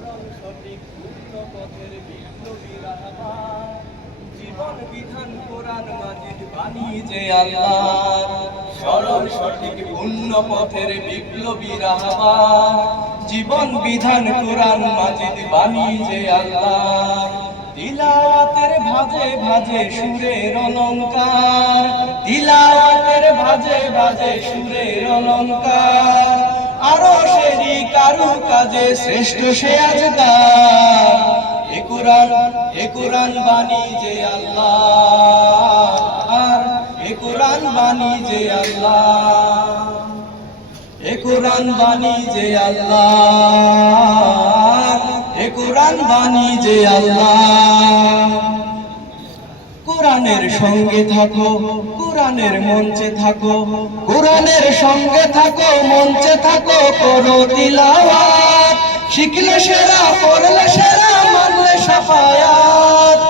সরল সঠিক পূর্ণ পথের বিপ্লবী রাহবার, জীবন বিধান কোরআন মাজিদ বাণী যে আল্লাহর। সরল সঠিক পূর্ণ পথের বিপ্লবী রাহবার, জীবন বিধান কোরআন মাজিদ বাণী যে আল্লাহর। তিলাওয়াতের ভাজে ভাজে সুরের অলংকার, তিলাওয়াতের ভাজে ভাজে সুরের অলংকার, আরো সেরি কারু কাজে শ্রেষ্ঠ সে আজকার। এ কোরআন বাণী যে আল্লাহর, এ কোরআন বাণী যে আল্লাহ, এ কোরআন বাণী যে আল্লাহ, এ কোরআন বাণী যে আল্লাহ। কোরআনের সঙ্গে থাকো, কোরআনের মঞ্চে থাকো, কোরআনের সঙ্গে থাকো, মঞ্চে থাকো, করো তিলাওয়াত। শিখলে সেরা, পড়লে সেরা, মানলে শাফায়াত।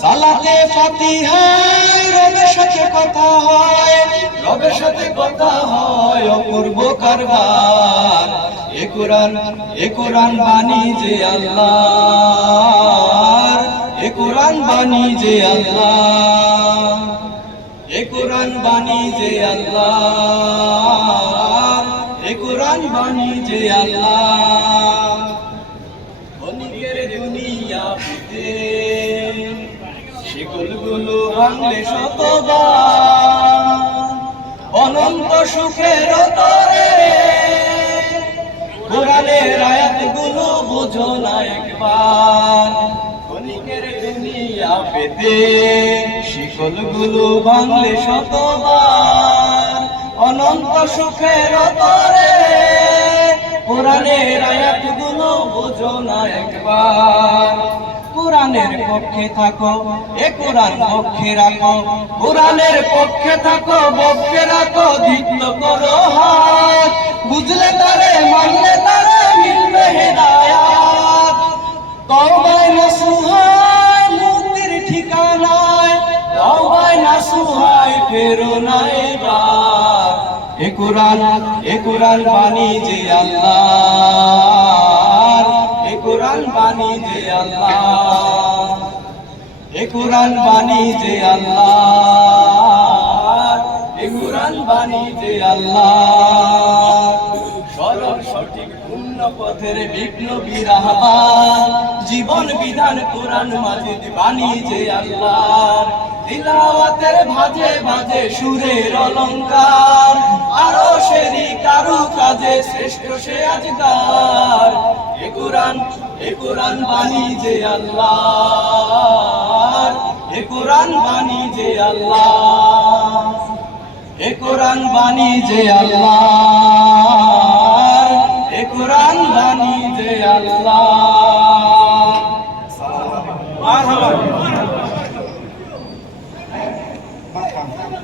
সালাতে ফাতিহায় রবের সাথে কথা হয়, রবের সাথে কথা হয় অপূর্ব কারবার। এ কোরআন বাণী যে আল্লাহর, এ কোরআন বাণী যে আল্লাহ, এ কোরআন বাণী যে আল্লাহ, এ কোরআন বাণী যে আল্লাহ। ক্ষণিকের দুনিয়াতে শিকলগুলো ভাঙলে শতবার, অনন্ত সুখের তরে কোরআনের আয়াতগুলো বোঝো না একবার। ক্ষণিকের দুনিয়া পেতে শিকলগুলো ভাঙলে শতবার, অনন্ত সুখের তরে কোরআনের আয়াতগুলো বোঝো না একবার। কোরআনের পক্ষে থাকো, এ কোরআন পক্ষে রাখো, কোরআনের পক্ষে থাকো, পক্ষে রাখো, ধিক্য করো হাত। বুঝলে তারে, মানলে তারে, মিলবে হেদায়াত। তওবায় নসুহায় মুক্তির ঠিকানায়, তওবায় নসুহায় ফেরো না এবার। এ কোরআন বাণী যে আল্লাহর, এ কোরআন বাণী যে আল্লাহ, এ কোরআন বাণী যে আল্লাহ, এ কোরআন বাণী যে আল্লাহ। সরল সঠিক পূর্ণ পথের বিপ্লবী রাহবার, জীবন বিধান কোরআন মাজিদ বাণী যে আল্লাহর। তিলাওয়াতের ভাজে ভাজে সুরের অলংকার, আরো সেরি কারু কাজে শ্রেষ্ঠ সে আজকার। এ কোরআন বাণী যে আল্লাহর, এ কোরআন বাণী যে আল্লাহ, এ কোরআন বাণী যে আল্লাহ, এ কোরআন বাণী যে আল্লাহ।